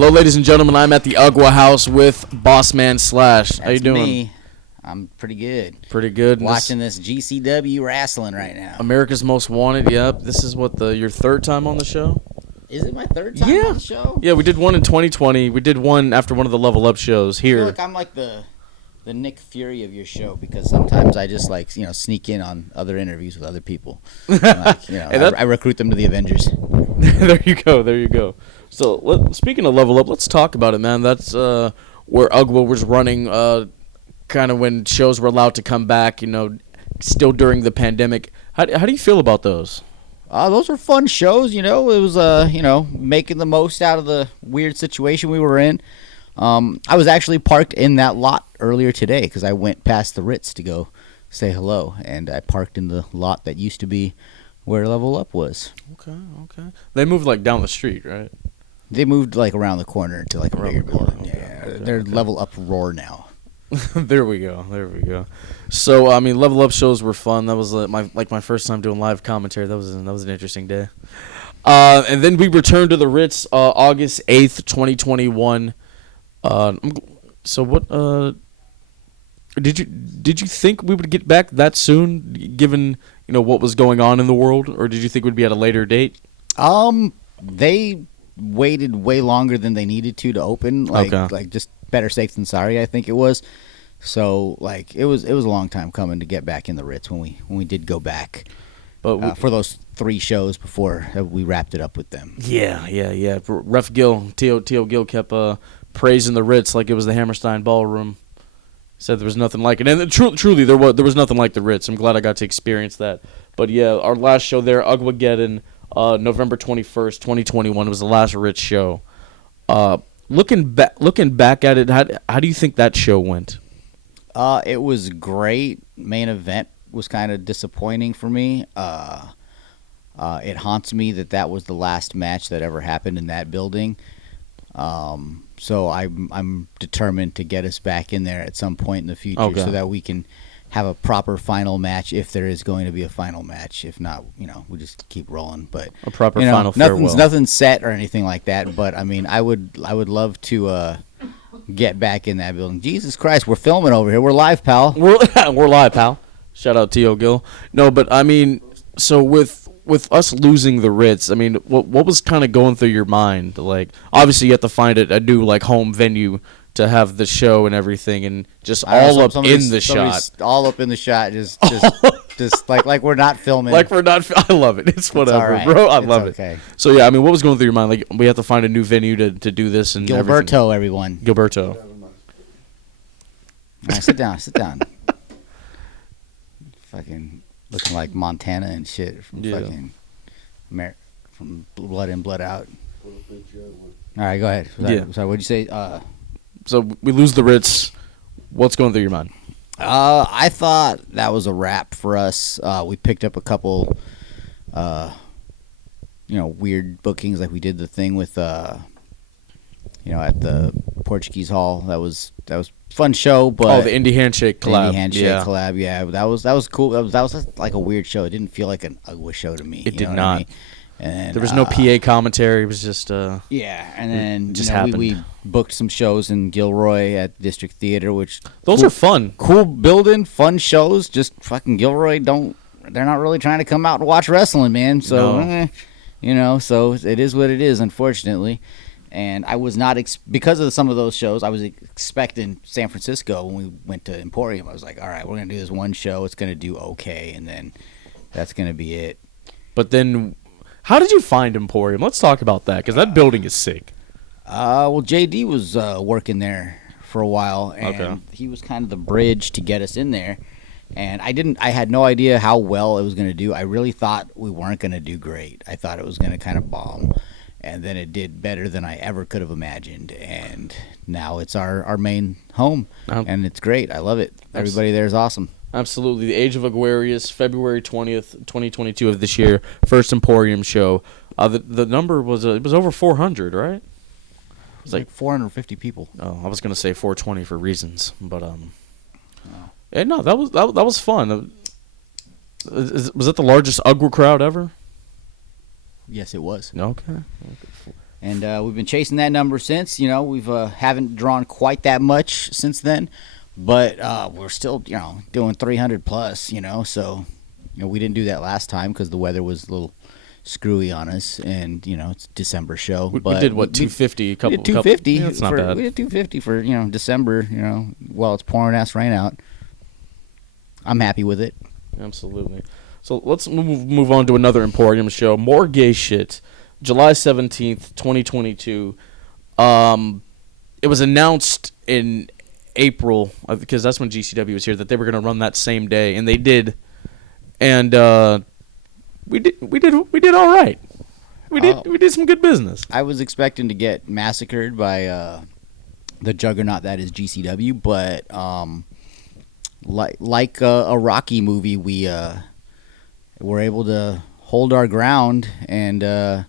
Hello, ladies and gentlemen. I'm at the UGWA house with Bossman Slash. How you That's doing? me. I'm pretty good. Pretty good. Watching this GCW wrestling right now. America's Most Wanted. Yep. This is what your third time on the show? Is it my third time on the show? Yeah, we did one in 2020. We did one after one of the Level Up shows here. I feel like I'm like the Nick Fury of your show because sometimes I just sneak in on other interviews with other people. I recruit them to the Avengers. There you go. There you go. So speaking of Level Up, let's talk about it, man. That's where UGWA was running. Kind of when shows were allowed to come back, still during the pandemic. How do you feel about those? Those were fun shows, It was, making the most out of the weird situation we were in. I was actually parked in that lot earlier today because I went past the Ritz to go say hello, and I parked in the lot that used to be where Level Up was. Okay. They moved, down the street, right? They moved, around the corner to, a bigger building. Yeah, Okay, they're Level Up Roar now. There we go. So Level Up shows were fun. That was my first time doing live commentary. That was an interesting day. And then we returned to the Ritz August 8th, 2021. So what did you think we would get back that soon, given what was going on in the world, or did you think we'd be at a later date? They waited way longer than they needed to open. Just better safe than sorry, I think it was. So it was a long time coming to get back in the Ritz when we did go back. But for those 3 shows before we wrapped it up with them. Yeah. Ref Gill, T.O. Gill kept praising the Ritz like it was the Hammerstein Ballroom. Said there was nothing like it, and truly there was nothing like the Ritz. I'm glad I got to experience that. But yeah, our last show there, UGWA November 21st, 2021 was the last Ritz show. Looking back at it, how do you think that show went? It was great. Main event was kind of disappointing for me. It haunts me that was the last match that ever happened in that building. So I'm determined to get us back in there at some point in the future so that we can have a proper final match if there is going to be a final match. If not, we just keep rolling. But a proper final farewell. Nothing's set or anything like that. But I would love to get back in that building. Jesus Christ, we're filming over here. We're live, pal. We're live, pal. Shout out T.O. Gill. No, but so with us losing the Ritz, what was kind of going through your mind? Obviously you have to find a new home venue to have the show and everything, and just all up in the shot, just like we're not filming. I love it. It's whatever, right. bro. I love okay. it. So yeah, what was going through your mind? We have to find a new venue to do this and Gilberto, everything. everyone. Gilberto. All right, sit down. Fucking looking like Montana and shit from fucking from Blood In, Blood Out. All right, go ahead. Sorry, what'd you say? So we lose the Ritz. What's going through your mind? I thought that was a wrap for us. We picked up a couple, weird bookings. Like we did the thing with, at the Portuguese Hall. That was a fun show. But the Indie Handshake collab. Collab. Yeah, that was cool. That was like a weird show. It didn't feel like an UGWA show to me. It did not. And there was no PA commentary. It was just and then just happened. We booked some shows in Gilroy at District Theater, which those are fun, cool building, fun shows. Just fucking Gilroy they're not really trying to come out and watch wrestling, man. So so it is what it is, unfortunately. And I was not because of some of those shows. I was expecting San Francisco when we went to Emporium. I was like, all right, we're gonna do this one show. It's gonna do okay, and then that's gonna be it. But then. How did you find Emporium? Let's talk about that, because that building is sick. Well, JD was working there for a while, and he was kind of the bridge to get us in there. And I had no idea how well it was going to do. I really thought we weren't going to do great. I thought it was going to kind of bomb. And then it did better than I ever could have imagined. And now it's our main home, and it's great. I love it. Everybody there is awesome. Absolutely. The Age of Aquarius, February 20th, 2022 of this year, first Emporium show. The number was it was over 400, right? It was like 450 people. Oh, I was going to say 420 for reasons, but yeah, no, that was fun. Was it the largest UGWA crowd ever? Yes, it was. Okay. And we've been chasing that number since. We've haven't drawn quite that much since then, but we're still doing 300 plus. So we didn't do that last time because the weather was a little screwy on us, and it's a December show. We but did what 250 a couple. We did 250. Yeah, that's not bad. We did 250 for December. While it's pouring ass rain out. I'm happy with it. Absolutely. So let's move on to another Emporium show. More gay shit. July 17th, 2022. It was announced in April because that's when GCW was here that they were going to run that same day, and they did. And we did all right. We did some good business. I was expecting to get massacred by the juggernaut that is GCW, but like a Rocky movie, we were able to hold our ground, and I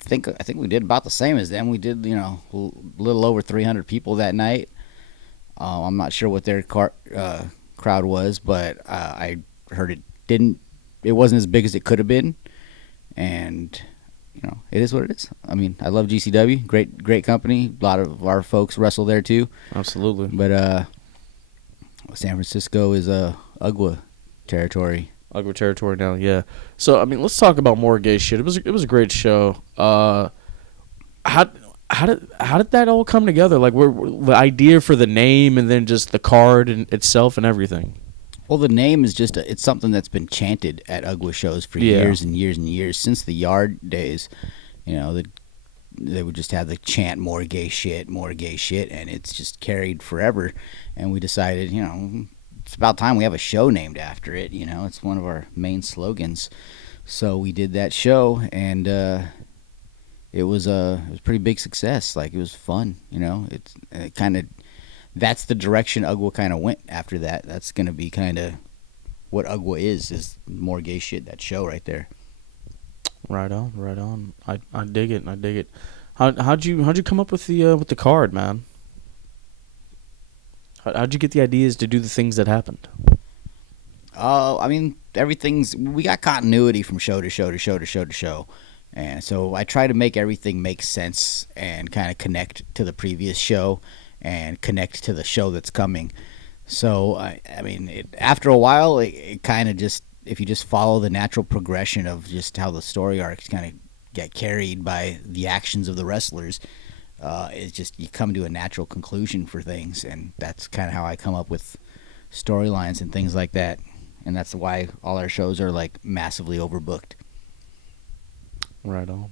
think we did about the same as them. We did a little over 300 people that night. I'm not sure what their crowd was, but I heard it wasn't as big as it could have been, and it is what it is. I mean, I love GCW, great company. A lot of our folks wrestle there too. Absolutely. But San Francisco is UGWA territory. UGWA territory now, yeah. So I mean, let's talk about more gay shit. It was a great show. How did that all come together? Like, the idea for the name, and then just the card and itself and everything. Well, the name is just it's something that's been chanted at UGWA shows for years and years and years since the Yard days. They would just have the chant more gay shit, and it's just carried forever. And we decided, it's about time we have a show named after it. It's one of our main slogans. So we did that show, and it was a pretty big success. Like, it was fun. It kind of, that's the direction UGWA kind of went after that. That's going to be kind of what UGWA is more gay shit. That show right there. Right on. I dig it. How'd you come up with the card, man? How'd you get the ideas to do the things that happened? I mean, we got continuity from show to show. And so I try to make everything make sense and kind of connect to the previous show and connect to the show that's coming. So, I mean, after a while, it kind of just, if you just follow the natural progression of just how the story arcs kind of get carried by the actions of the wrestlers, it's just, you come to a natural conclusion for things. And that's kind of how I come up with storylines and things like that. And that's why all our shows are, like, massively overbooked. Right on.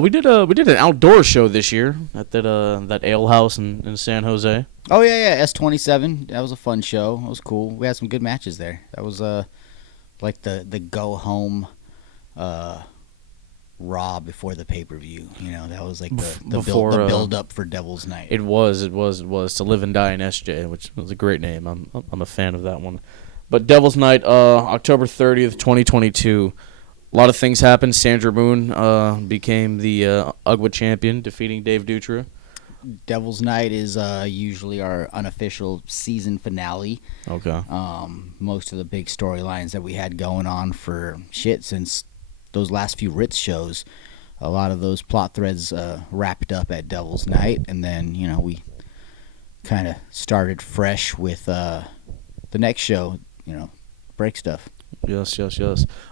We did an outdoor show this year at that ale house in San Jose. Oh yeah, S27. That was a fun show. It was cool. We had some good matches there. That was like the go home Raw before the pay-per-view. That was like the build up for Devil's Night. It was To Live and Die in SJ, which was a great name. I'm a fan of that one. But Devil's Night, October 30th, 2022. A lot of things happened. Sandra Moon became the UGWA champion, defeating Dave Dutra. Devil's Night is usually our unofficial season finale. Okay. Most of the big storylines that we had going on for shit since those last few Ritz shows, a lot of those plot threads wrapped up at Devil's Night, and then we kind of started fresh with the next show. Break stuff. Yes. I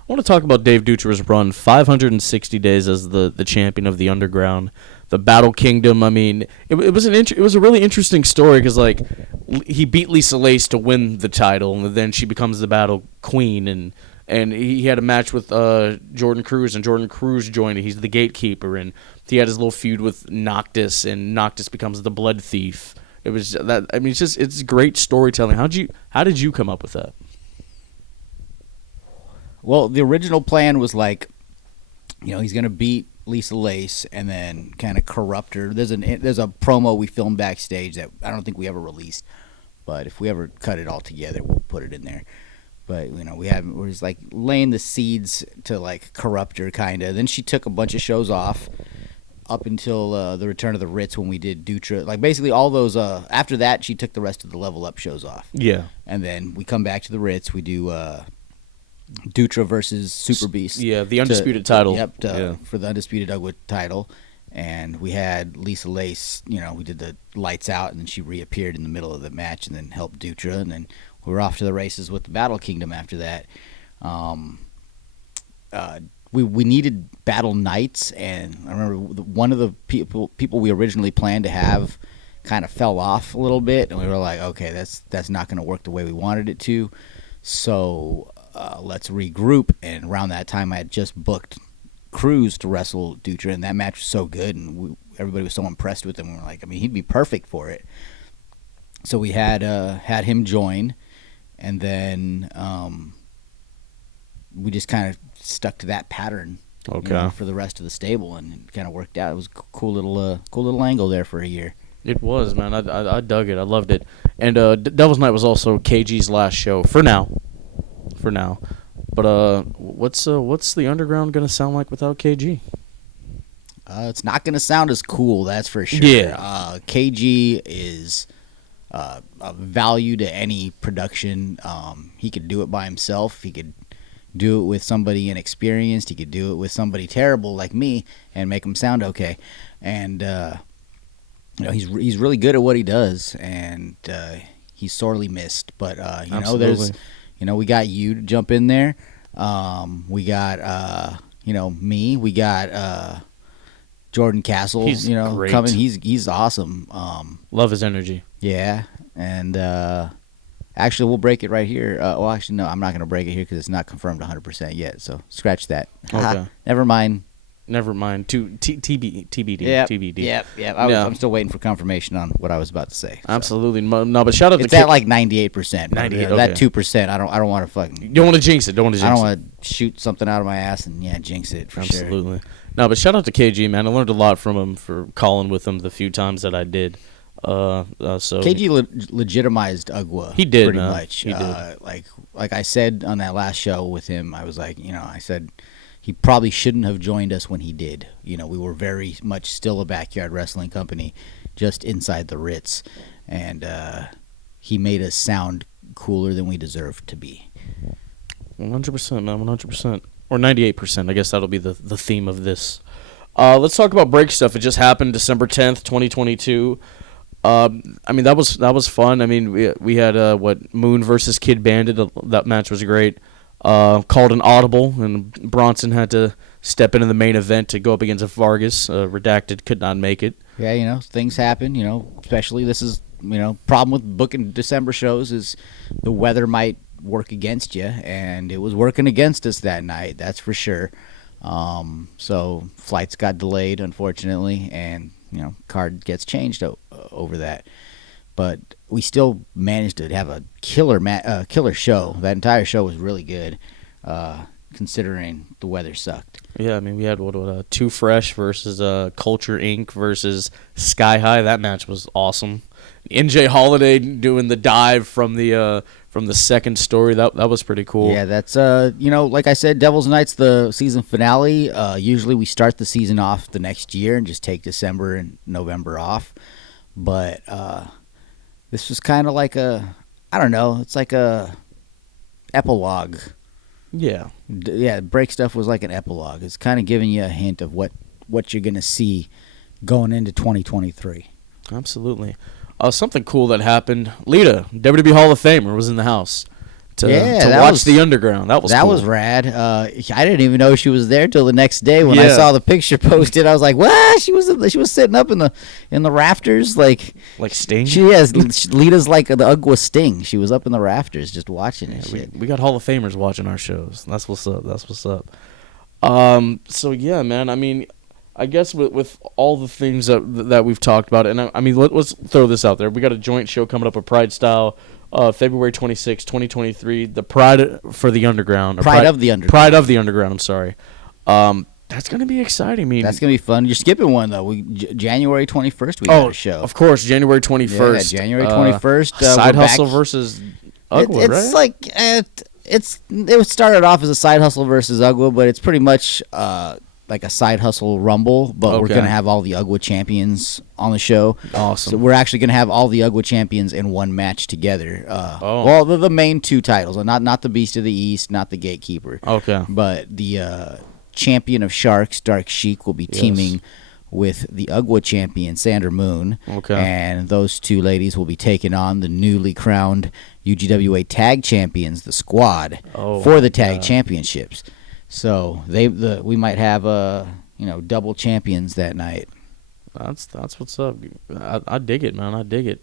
want to talk about Dave Dutra's run, 560 days as the champion of the Underground, the Battle Kingdom. I mean, it was a really interesting story because, like, he beat Lisa Lace to win the title, and then she becomes the Battle Queen, and he had a match with Jordan Cruz, and Jordan Cruz joined. He's the gatekeeper, and he had his little feud with Noctis, and Noctis becomes the Blood Thief. It was that. I mean, it's great storytelling. How did you come up with that? Well, the original plan was like, he's going to beat Lisa Lace and then kind of corrupt her. There's a promo we filmed backstage that I don't think we ever released, but if we ever cut it all together, we'll put it in there. But we're just like laying the seeds to like corrupt her kind of. Then she took a bunch of shows off up until the return of the Ritz when we did Dutra. Like basically all those. After that, she took the rest of the Level Up shows off. Yeah. And then we come back to the Ritz. We do Dutra versus Super Beast. Yeah, the undisputed title. For the undisputed UGWA title. And we had Lisa Lace, we did the lights out, and then she reappeared in the middle of the match and then helped Dutra. And then we were off to the races with the Battle Kingdom after that. We needed Battle Knights, and I remember one of the people we originally planned to have kind of fell off a little bit, and we were like, okay, that's not going to work the way we wanted it to. So let's regroup. And around that time, I had just booked Cruz to wrestle Dutra, and that match was so good, and everybody was so impressed with him. We were like, he'd be perfect for it. So we had him join, and then we just kind of stuck to that pattern for the rest of the stable, and it kind of worked out. It was a cool little angle there for a year. It was, man. I dug it. I loved it. And Devil's Night was also KG's last show for now. But what's the underground gonna sound like without KG? It's not gonna sound as cool, that's for sure. Yeah. KG is a value to any production. He could do it by himself. He could do it with somebody inexperienced. He could do it with somebody terrible like me and make him sound okay. And he's really good at what he does, and he's sorely missed. But there's. We got you to jump in there. We got me. We got Jordan Castle. He's great. Coming. He's awesome. Love his energy. Yeah, and actually, we'll break it right here. No, I'm not going to break it here because it's not confirmed 100% yet. So scratch that. Okay. Never mind. TBD. Yep. TBD. Yep. I'm still waiting for confirmation on what I was about to say. So. Absolutely. No, but shout out to it's at like 98%. 98. That 2%. I don't want to fucking. You don't want to jinx it. I don't want to shoot something out of my ass and jinx it for Absolutely. Sure. No, but shout out to KG, man. I learned a lot from him for calling with him the few times that I did. So KG legitimized UGWA. He did pretty man. much. He did. Like I said on that last show with him, I was like, I said. He probably shouldn't have joined us when he did. We were very much still a backyard wrestling company just inside the Ritz. And he made us sound cooler than we deserved to be. 100%, man, 100%. Or 98%. I guess that'll be the theme of this. Let's talk about break stuff. It just happened December 10th, 2022. That was fun. We had Moon versus Kid Bandit. That match was great. Called an audible, and Bronson had to step into the main event to go up against Vargas. Redacted could not make it. Yeah, things happen. Especially this is problem with booking December shows is the weather might work against you, and it was working against us that night. That's for sure. So flights got delayed, unfortunately, and card gets changed over that. But we still managed to have a killer show. That entire show was really good, considering the weather sucked. Yeah, we had Too Fresh versus Culture Inc. versus Sky High. That match was awesome. NJ Holiday doing the dive from the second story. That was pretty cool. Yeah, that's like I said, Devil's Night's the season finale. Usually we start the season off the next year and just take December and November off. But this was kind of like it's like a epilogue. Yeah. Break stuff was like an epilogue. It's kind of giving you a hint of what you're going to see going into 2023. Absolutely. Something cool that happened. Lita, WWE Hall of Famer, was in the house to watch the Underground. That was cool. Was rad. I didn't even know she was there till the next day when I saw the picture posted. I was like, "What? She was sitting up in the rafters like Sting." Lita's like the UGWA Sting. She was up in the rafters just watching it. Shit. We got Hall of Famers watching our shows. That's what's up. So yeah, man. I guess with all the things that we've talked about, and let's throw this out there. We got a joint show coming up with Pride Style, February 26, 2023. The Pride for the Underground. Pride of the Underground. Pride of the Underground. I'm sorry. That's gonna be exciting. That's gonna be fun. You're skipping one though. January 21st we got a show. Of course, January 21st. Yeah, January 21st. Side Hustle versus UGWA, it's right? It started off as a Side Hustle versus UGWA, but it's pretty much like a side hustle rumble, but we're Okay. gonna have all the UGWA champions on the show. Awesome. So we're actually gonna have all the UGWA champions in one match together. Oh. Well, the main 2 titles, not the Beast of the East, not the Gatekeeper. Okay. But the champion of Sharks, Dark Sheik, will be teaming with the UGWA champion, Sandra Moon. Okay. And those 2 ladies will be taking on the newly crowned UGWA tag champions, the Squad, for the tag championships. So we might have double champions that night. That's what's up. I dig it, man. I dig it.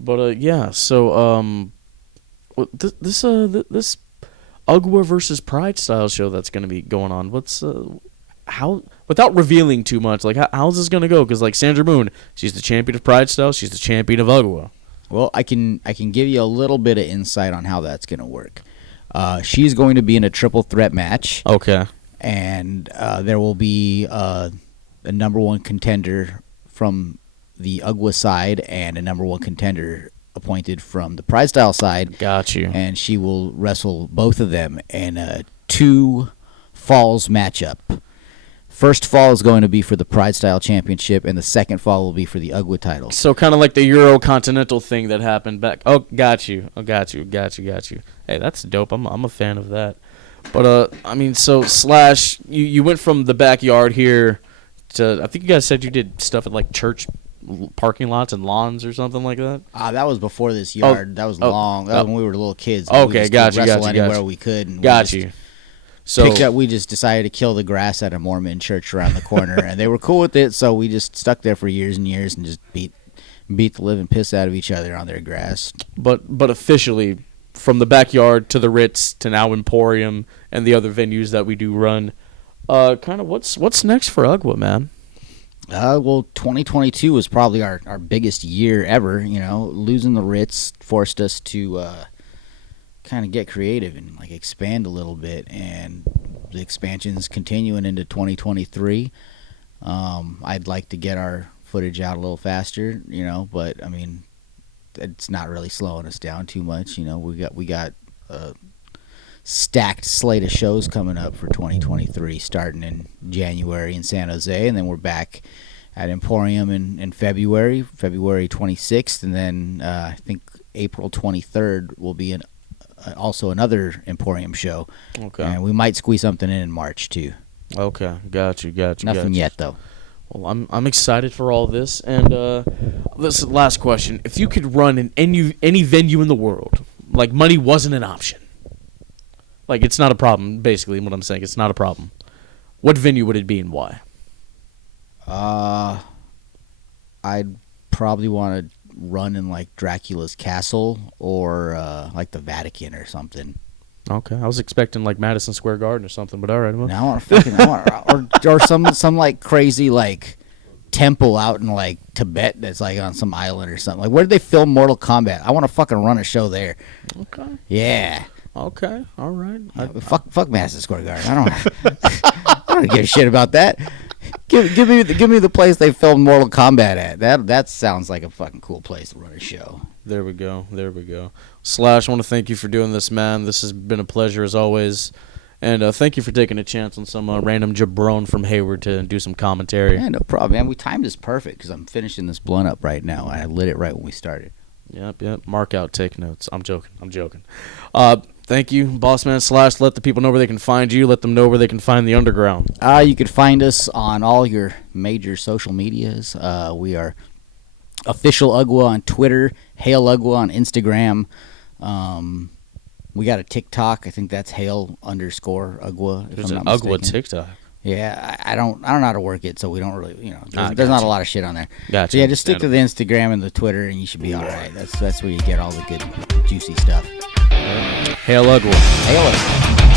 But yeah, so this UGWA versus Pride style show that's gonna be going on. What's how, without revealing too much, like how's this gonna go? Because like Sandra Moon, she's the champion of Pride style. She's the champion of UGWA. Well, I can give you a little bit of insight on how that's gonna work. She's going to be in a triple threat match. Okay. And there will be a number 1 contender from the UGWA side and a number 1 contender appointed from the Pride Style side. Got you. And she will wrestle both of them in a 2 falls matchup. First fall is going to be for the Pride Style Championship, and the second fall will be for the UGWA title. So kind of like the Euro Continental thing that happened back. Oh, got you. Hey, that's dope. I'm a fan of that. But I mean, so Slash, you went from the backyard here to, I think you guys said you did stuff at like church parking lots and lawns or something like that. That was before this yard. That was long. That was when we were little kids. Okay, we got you. Anywhere we could. And got you. So we just decided to kill the grass at a Mormon church around the corner, and they were cool with it. So we just stuck there for years and years and just beat the living piss out of each other on their grass. But officially, from the backyard to the Ritz to now Emporium and the other venues that we do run, kind of what's next for UGWA, man? Well, 2022 was probably our biggest year ever. You know, losing the Ritz forced us to kind of get creative and like expand a little bit, and the expansion's continuing into 2023. I'd like to get our footage out a little faster, you know, but I mean, it's not really slowing us down too much. You know, we got a stacked slate of shows coming up for 2023, starting in January in San Jose, and then we're back at Emporium in February 26th, and then I think April 23rd will be also another Emporium show. Okay. And we might squeeze something in March too. Okay, got you. Nothing yet though. Well, I'm excited for all this. And this last question: if you could run in any venue in the world, like money wasn't an option, like it's not a problem. Basically, what I'm saying, it's not a problem. What venue would it be and why? I'd probably want to run in like Dracula's castle or like the Vatican or something. Okay, I was expecting like Madison Square Garden or something, but all right. Now I want or some like crazy like temple out in like Tibet that's like on some island or something. Like where did they film Mortal Kombat? I want to fucking run a show there. Okay. Yeah. Okay. All right. Fuck Madison Square Garden. I don't give a shit about that. Give me the place they filmed Mortal Kombat at. That sounds like a fucking cool place to run a show. There we go. Slash, I want to thank you for doing this, man. This has been a pleasure as always. And thank you for taking a chance on some random jabron from Hayward to do some commentary. Yeah, no problem, man. We timed this perfect because I'm finishing this blunt up right now. I lit it right when we started. Yep. Mark out, take notes. I'm joking. Thank you, Bossman Slash. Let the people know where they can find you. Let them know where they can find the underground. You can find us on all your major social medias. We are official UGWA on Twitter, HailUGWA on Instagram. We got a TikTok. I think that's Hail_UGWA. There's an UGWA TikTok. Yeah, I don't know how to work it, so we don't really, you know, there's not a lot of shit on there. Gotcha. So yeah, just stick to the Instagram and the Twitter, and you should be all right. That's where you get all the good, juicy stuff. HailUGWA. HailUGWA.